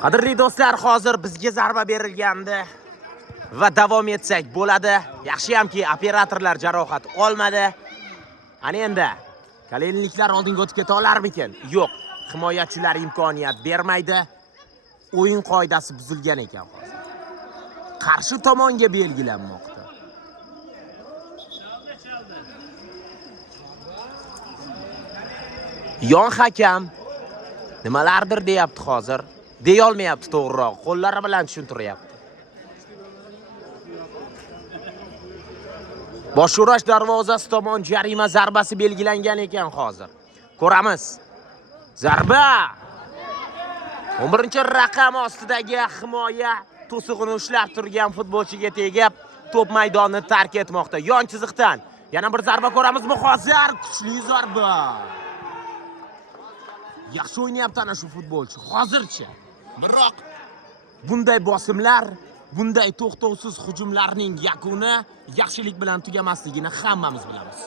Qadrli do'stlar, hozir bizga zarba berilgandi va davom etsak bo'ladi. Yaxshiyamki operatorlar jarohat olmadi. Ana endi Kalelinliklar oldinga o'tib keta olarmikin? Yo'q. Himoyachilar imkoniyat bermaydi. O'yin qoidasi buzilgan ekan hozir. Qarshi tomonga belgilanmoqda. Yon hakam nimalardir deyapti hozir. Deya olmayapti to'g'riroq. Qo'llari bilan tushuntiryapti. Boshurash darvozasi tomon jarima zarbasi belgilangan ekan hozir. Ko'ramiz. Zarba! 11-raqam ostidagi himoya to'sig'ini ushlab turgan futbolchiga tegib, to'p maydonni tark etmoqda. Yon chiziqdan yana bir zarba ko'ramizmi hozir? Kuchli zarba. Yaxshi o'ynayapti ana shu futbolchi. Hozircha. Biroq bunday bosimlar, bunday to'xtovsiz hujumlarning yakuni yaxshilik bilan tugamasligini hammamiz bilamiz.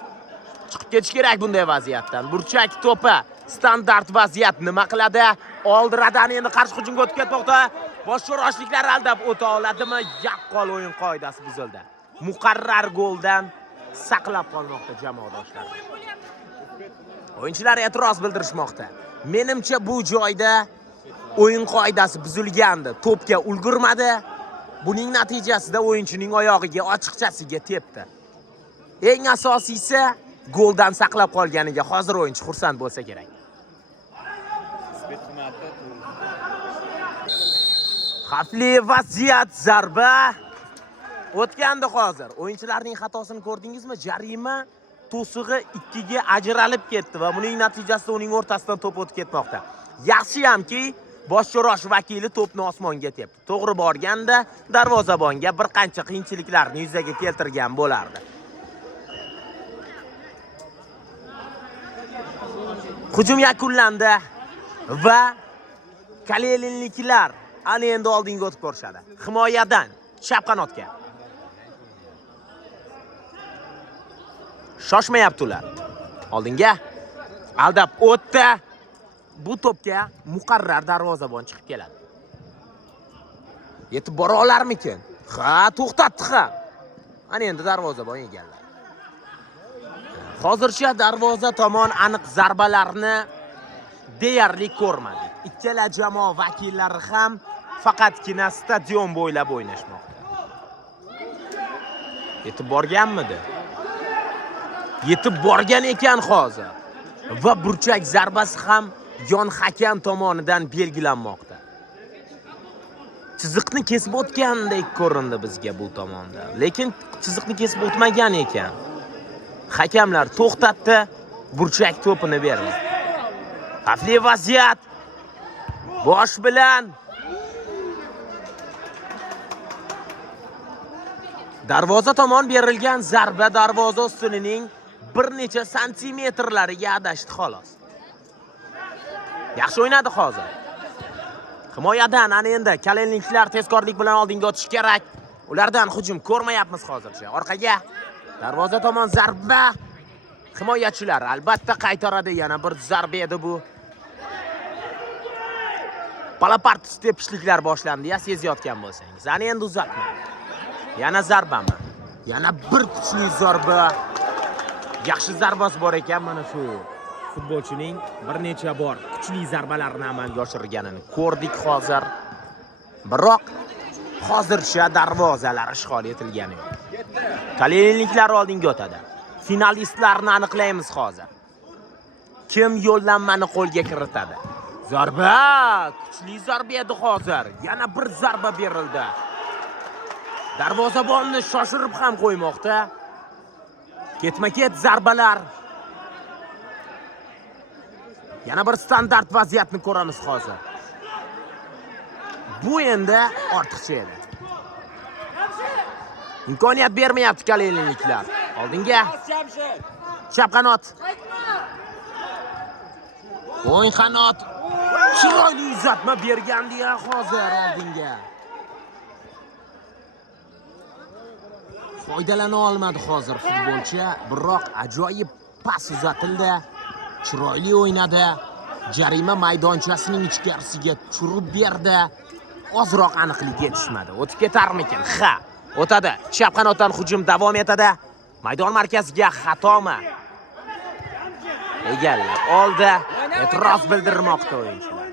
Chiqib ketish kerak bunday vaziyatdan. Burchak to'pi standart vaziyat nima qiladi? Oldiradan endi qarshi hujumga o'tib ketmoqda. Boshqaroshliklar aldab o'ta oladimi? Yaqqol o'yin qoidasi buzildi. Muqarrar goldan saqlab qolmoqda jamoadoshlar. O'yinchilar e'tiroz bildirishmoqda. Menimcha bu joyda o'yin qoidasi buzilgandi. To'pga ulgurmadi. Buning natijasida o'yinchining oyog'iga ochiqchasiga tepdi. Eng asosiysi goldan saqlab qolganiga hozir o'yinchi xursand bo'lsa kerak. Xavfli vaziyat, zarba o'tgandi hozir. O'yinchilarning xatosini ko'rdingizmi? Jarima to'sig'i ikkiga ajralib ketdi va buning natijasida uning o'rtasidan to'p o'tib ketmoqda. Yaxshiyamki boshqarosh vakili to'pni osmonga tepdi. To'g'ri borganda darvozabonga bir qancha qiyinchiliklarni yuzaga keltirgan bo'lardi. Hujum yakunlandi va Kalelinliklar ana endi oldinga o'tib ko'rishadi. Himoyadan chap qanotga. Shoshmayapti ular. Oldinga aldab o'tdi. Bu to'pga muqarrar darvozabon chiqib keladi. Yetib bora olarmikin? Ha, to'xtatdi ha. Ana endi darvozabon egalladi. Hozircha darvoza tomon aniq zarbalarni deyarli ko'rmadik. Ikkala jamoa vakillari ham faqatgina stadion bo'ylab o'ynashmoqda. Yetib borganmidi? Yetib borgan ekan hozir. Va burchak zarbasi ham yon hakam tomonidan belgilanmoqda. Chiziqni kesib o'tgandek ko'rindi bizga bu tomonda. Lekin chiziqni kesib o'tmagan ekan. Hakamlar to'xtatdi, burchak to'pini berdi. Xavfli vaziyat. Bosh bilan darvoza tomon berilgan zarba darvoza ustunining bir necha santimetrlariga adashdi xolos. Yaxshi o'ynadi hozir. Himoyadan ana endi Kalelinliklar tezkorlik bilan oldinga o'tish kerak. Ulardan hujum ko'rmayapmiz hozircha. Orqaga darvoza tomon zarba. Himoyachilar albatta qaytaradi. Yana bir zarba edi bu. Palapart tepishliklar boshlandi, ya sezayotgan bo'lsangiz. Ana endi uzatma. Yana zarbami? Yana bir kuchli zarba. Yaxshi zarbasi bor ekan mana shu futbolchining bir necha bor kuchli zarbalarni amalga oshirganini ko'rdik hozir. Biroq hozircha darvozalar ishg'ol etilgani yo'q. Kalelinliklar oldinga o'tadi. Finalistlarni aniqlaymiz hozir. Kim yo'llanmani qo'lga kiritadi? Zarba! Kuchli zarba edi hozir. Yana bir zarba berildi. Darvozabonni shoshirib ham qo'ymoqda. Ketma-ket zarbalar. Yana bir standart vaziyatni ko'ramiz hozir. Bu endi ortiqcha edi. Imkoniyat bermayapti Kalelinliklar. Oldinga. Chap qanot. O'ng qanot. Chiroyli uzatma bergandi-ya hozir oldinga. Foydalana olmadi hozir futbolchi, biroq ajoyib pas uzatildi. Chiroyli o'ynadi. jarima maydonchasining ichkarisiga tushirib berdi. Ozroq aniqlik yetishmadi. O'tib ketarmikin? Ha, o'tadi. Chap qanotdan hujum davom etadi. Maydon markaziga xatomi? Egallab oldi. E'tiroz bildirmoqda o'yinchilar.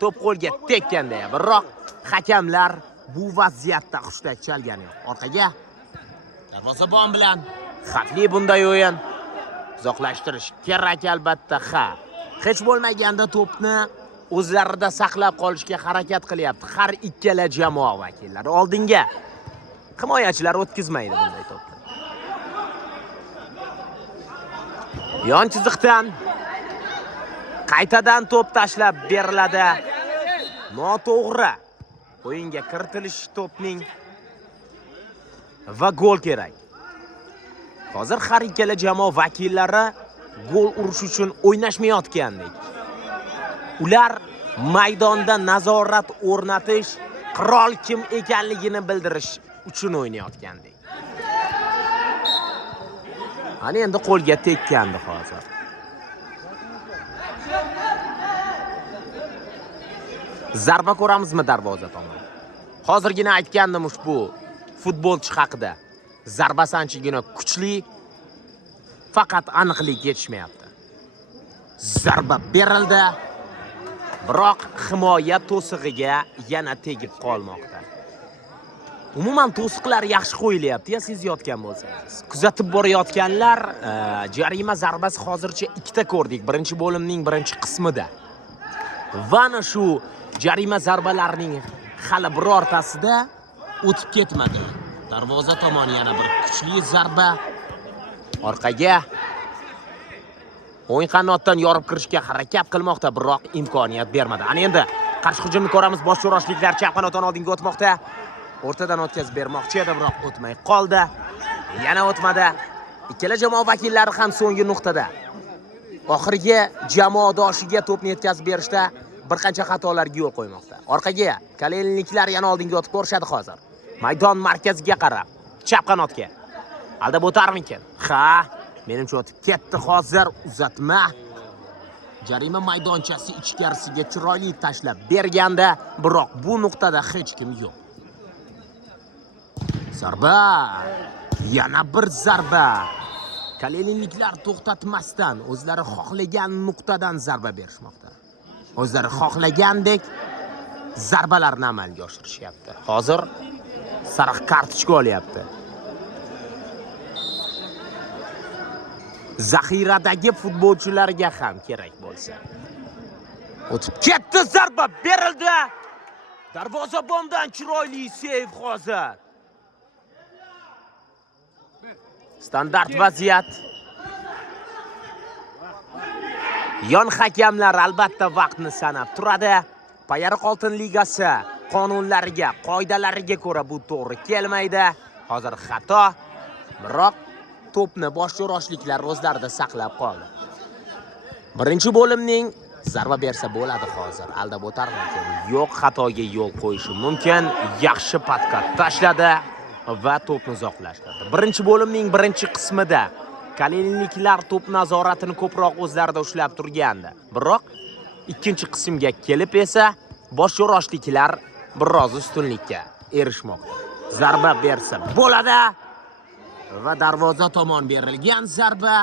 To'p qo'lga tekkanda, biroq hakamlar bu vaziyatda hushtak chalgani yo'q. Orqaga darvozabon bilan xavfli bunday o'yin. Uzoqlashtirish kerak albatta. Ha. Hech bo'lmaganda to'pni o'zlarida saqlab qolishga harakat qilyapti har ikkala jamoa vakillari. Oldinga himoyachilar o'tkazmaydi bunday to'pni. Yon chiziqdan qaytadan to'p tashlab beriladi. Noto'g'ri. O'yinga kiritilish to'pning va gol kerak. Hozir har ikkala jamoa vakillari gol urish uchun o'ynashmayotgandek. Ular maydonda nazorat o'rnatish, qirol kim ekanligini bildirish uchun o'ynayotgandek. Ana endi qo'lga tekkandi hozir. Zarba ko'ramizmi darvoza tomon? Hozirgina aytgandim ushbu futbolchi haqida. Zarbasi anchagina kuchli, faqat aniqlik yetishmayapti. Zarba berildi, biroq himoya to'sig'iga yana tegib qolmoqda. Umuman to'siqlar yaxshi qo'yilyapti, sezayotgan bo'lsangiz. Kuzatib borayotganlar, jarima zarbasi hozircha ikkita ko'rdik. Birinchi bo'limning birinchi qismida. Va ana shu jarima zarbalarining hali birortasida o'tib ketmadi. Darvoza tomon yana bir kuchli zarba. Orqaga o'yin qanotdan yorib kirishga harakat qilmoqda, biroq imkoniyat bermadi. Ana endi qarshi hujumni ko'ramiz. Bosh cho'roshliklar chap qanotdan oldinga o'tmoqda. O'rtadan o'tkazib bermoqchi edi, biroq o'tmay qoldi. Yana o'tmadi. Ikkala jamoa vakillari ham so'nggi nuqtada. Oxirgi jamoadoshiga to'pni yetkazib berishda bir qancha xatolarga yo'l qo'ymoqda. Orqaga kalelinliklar yana oldinga o'tib ko'rishadi hozir. Maydon markaziga qarab, chap qanotga. Aldab o'tarmikin? Ha, menimcha o'tib ketdi hozir. Uzatma. Jarima maydonchasi ichkarisiga chiroyli tashlab berganda, biroq bu nuqtada hech kim yo'q. Zarba. Yana bir zarba. Kalelinliklar to'xtatmasdan o'zlari xohlagan nuqtadan zarba berishmoqda. O'zlari xohlagandek zarbalarni amalga oshirishyapti. Hozir sariq kartochka olyapti. Zaxiradagi futbolchilarga ham kerak bo'lsa. O'tib ketdi, zarba berildi. Darvozabondan chiroyli seyv hozir. Standart vaziyat. Yon hakamlar albatta vaqtni sanab turadi. Payariq Oltin ligasi qonunlariga, qoidalariga ko'ra bu to'g'ri kelmaydi. Hozir xato. Biroq to'pni bosh cho'roshliklar o'zlarida saqlab qoldi. Birinchi bo'limning zarba bersa bo'ladi hozir. Aldab o'tarmikin? Yo'q, xatoga yo'l qo'yishi mumkin. Yaxshi patka tashladi va to'pni uzoqlashtirdi. Birinchi bo'limning birinchi qismida kalelinliklar to'p nazoratini ko'proq o'zlarida ushlab turgandi. Biroq ikkinchi qismga kelib esa bosh cho'roshliklar biroz ustunlikka erishmoqda. Zarba bersa bo'ladi va darvoza tomon berilgan zarba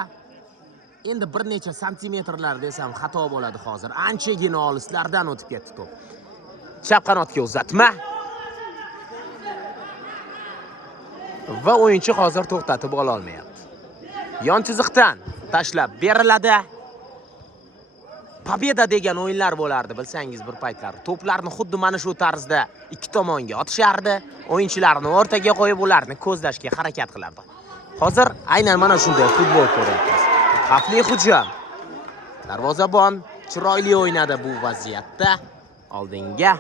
endi bir necha santimetrlar desam xato bo'ladi hozir. Anchagina olislardan o'tib ketdi to'p. Chap qanotga uzatma. Va o'yinchi hozir to'xtatib ola olmayapti. Yon chiziqdan tashlab beriladi. Pobeda degan o'yinlar bo'lardi, bilsangiz bir paytlar. To'plarni xuddi mana shu tarzda ikki tomonga otishardi. O'yinchilarni o'rtaga qo'yib ularni ko'zlashga harakat qilardi. Hozir aynan mana shunday futbol ko'ryapmiz. Xavfli hujum. Darvozabon chiroyli o'ynadi bu vaziyatda. Oldinga.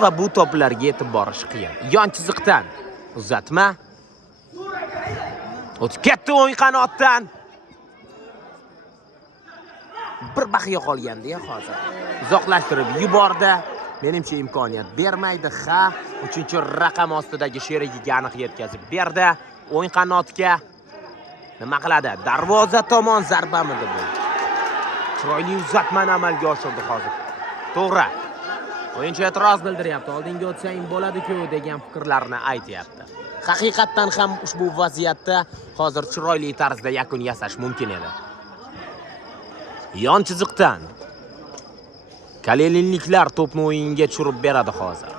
Va bu to'plarga yetib borish qiyin. Yon chiziqdan uzatma. O'tib ketdi o'yin qanotdan. Bir baqiya qolganda hozir uzoqlashtirib yubordi. Menimcha imkoniyat bermaydi. Ha, 3-raqam ostidagi sherigiga aniq yetkazib berdi. O'yin qanotga nima qiladi? Darvoza tomon zarbamidi bu? chiroyli uzatmani amalga oshirdi hozir. To'g'ri. O'yinchi e'tiroz bildiryapti. Oldinga o'tsang bo'ladi-ku degan fikrlarni aytayapti. Haqiqatan ham ushbu vaziyatda hozir chiroyli tarzda yakun yasash mumkin edi. Yon chiziqdan Kalelinliklar to'pni o'yinga tushirib beradi hozir.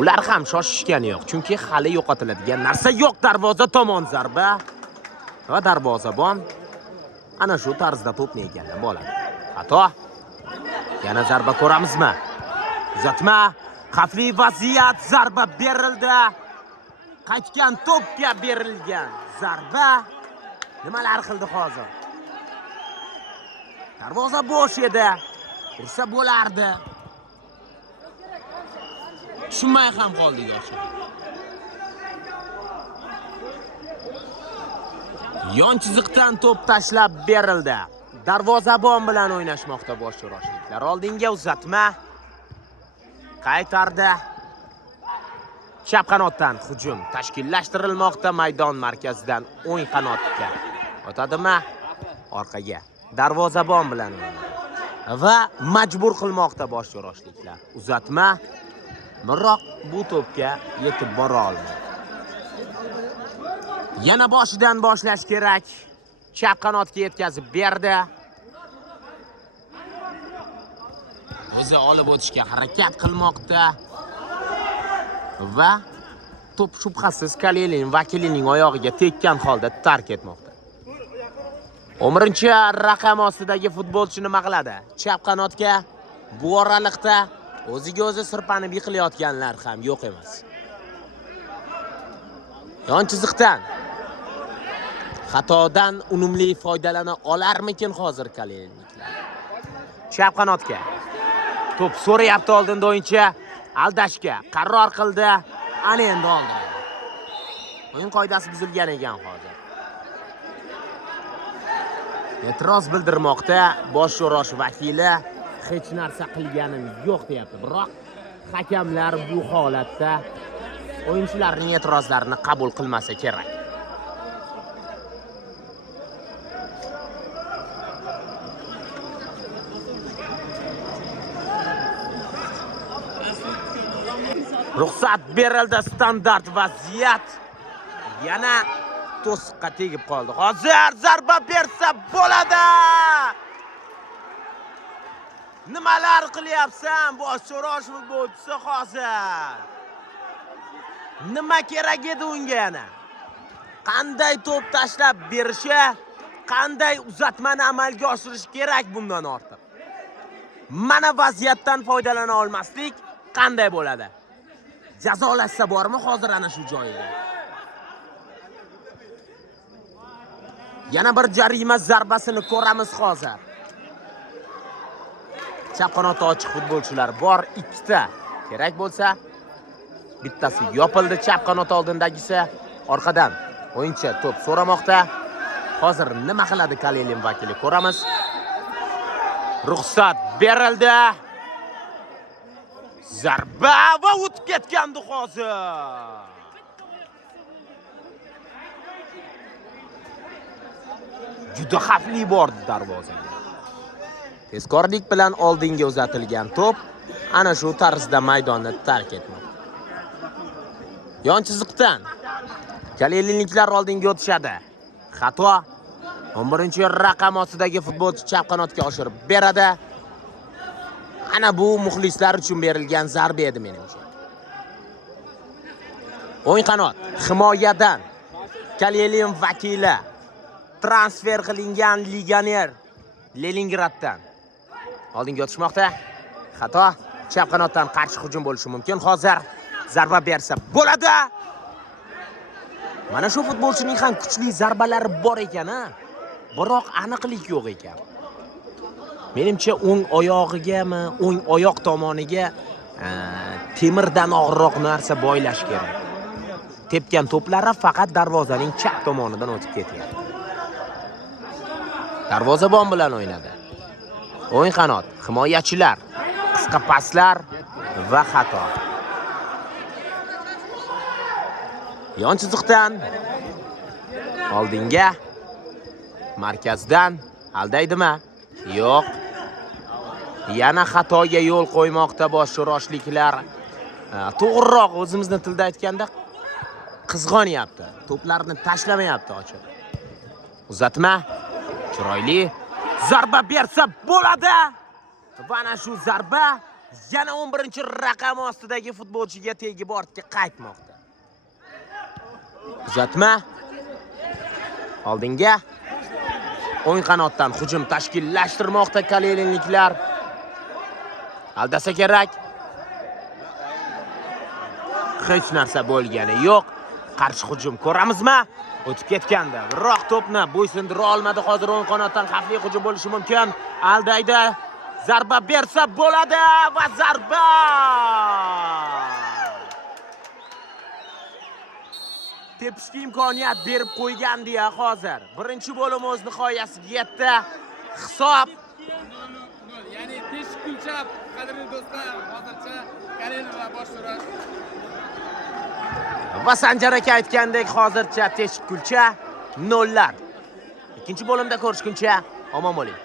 Ular ham shoshishgani yo'q, chunki hali yo'qotiladigan narsa yo'q. Darvoza tomon zarba va darvozabon ana shu tarzda to'pni egallab bo'ladi. Xato. Yana zarba ko'ramizmi? Uzatma, xavfli vaziyat, zarba berildi. Qaytgan to'pga berilgan zarba nimalar qildi hozir? Darvoza bo'sh edi. Ursa bo'lardi. Tushunmay ham qoldik yo'q. Yon chiziqdan to'p tashlab berildi. Darvozabon bilan o'ynashmoqda bosh roshliklar. Oldinga uzatma. Qaytardi. Chap qanotdan hujum tashkillashtirilmoqda. Maydon markazidan o'ng qanotga o'tadimi? Orqaga. Darvozabon bilan va majbur qilmoqda bosh roshliklar. Uzatma. Biroq bu to'pga yetib bora olmadi. Yana boshidan boshlash kerak. Chap qanotga yetkazib berdi. O'zi olib o'tishga harakat qilmoqda. Va to'p shubhasiz Kalelin vakilining oyog'iga tekkan holda tark etmoqda. 11-raqam ostidagi futbolchi nima qiladi? Chap qanotga bu oraliqda o'ziga o'zi sirpanib yiqilayotganlar ham yo'q emas. Yon chiziqdan xatodan unumli foydalana olarmikin hozir Kalelinliklar? Chap qanotga to'p so'rayapti oldinda o'yinchi, aldashga qaror qildi. Ana endi oldi. O'yin qoidasi buzilgan ekan hozir. E'tiroz bildirmoqda bosh rosh vakili. Hech narsa qilganim yo'q deyapti. Biroq hakamlar bu holatda o'yinchilarning e'tirozlarini qabul qilmasa kerak. Ruxsat berildi, standart vaziyat. Yana to'siqqa tegib qoldi. Hozir zarba bersa bo'ladi. Nimalar qilyapsan bosh rosh futbolchisi hozir? Nima kerak edi unga yana? Qanday to'p tashlab berishi, qanday uzatmani amalga oshirish kerak bundan ortiq? Mana vaziyatdan foydalana olmaslik qanday bo'ladi? Jazolashsa bormi hozir ana shu joyida? Yana bir jarima zarbasini ko'ramiz hozir. Chap qanotda ochiq futbolchilar bor, ikkita. Kerak bo'lsa, bittasi yopildi, chap qanot oldindagisi orqadan. O'yinchi to'p so'ramoqda. Hozir nima qiladi Kalelin vakili ko'ramiz. Ruxsat berildi. Zarba va o'tib ketgandi hozir. Juda xavfli bordi darvozaga. Tezkorlik bilan oldinga uzatilgan to'p ana shu tarzda maydonni tark etmoqda. Yon chiziqdan Kalelinliklar oldinga o'tishadi. Xato. 11-raqam ostidagi futbolchi chap qanotga oshirib beradi. Ana bu muxlislar uchun berilgan zarba edi menimcha. O'ng qanot himoyadan Kalelin vakili transfer qilingan legioner Leningraddan oldinga o'tishmoqda. Xato. Chap qanotdan qarshi hujum bo'lishi mumkin. Hozir zarba bersa bo'ladi. Mana shu futbolchining ham kuchli zarbalari bor ekan-a. Biroq aniqlik yo'q ekan. Menimcha o'ng oyog'igami, o'ng oyoq tomoniga temirdan og'irroq narsa boylash kerak. Tepgan to'plari faqat darvozaning chap tomonidan o'tib ketyapti. Darvozabon bilan o'ynadi. O'ng qanot, himoyachilar, qisqa paslar va xato. Yon chiziqdan oldinga, markazdan Aldaydimi? Yo'q. Yana xatoga yo'l qo'ymoqda boshroshliklar. To'g'riroq o'zimizni tilda aytganda qizg'onyapti. To'plarni tashlamayapti ochiq. Uzatma. Chiroyli. Zarba bersa bo'ladi. Mana shu zarba yana 11-raqam ostidagi futbolchiga tegib ortga qaytmoqda. Uzatma. Oldinga o'ng qanotdan hujum tashkillashtirmoqda kalelinliklar. Aldasa kerak. Hech narsa bo'lgani yo'q. Qarshi hujum ko'ramizmi? O'tib ketganda. Biroq to'pni bo'ysundira olmadi. Hozir o'ng qanotdan xavfli hujum bo'lishi mumkin. Aldaydi. Zarba bersa bo'ladi va zarba! Tepishga imkoniyat berib qo'ygandi-ya hozir. Birinchi bo'lim o'z nihoyasiga yetdi. Hisob ya'ni teshikkulcha, qadrli do'stlar, hozircha Karenov va boshrosh. Va Sanjar aka aytgandek, hozircha teshikkulcha 0. Ikkinchi bo'limda ko'rishguncha omon bo'ling.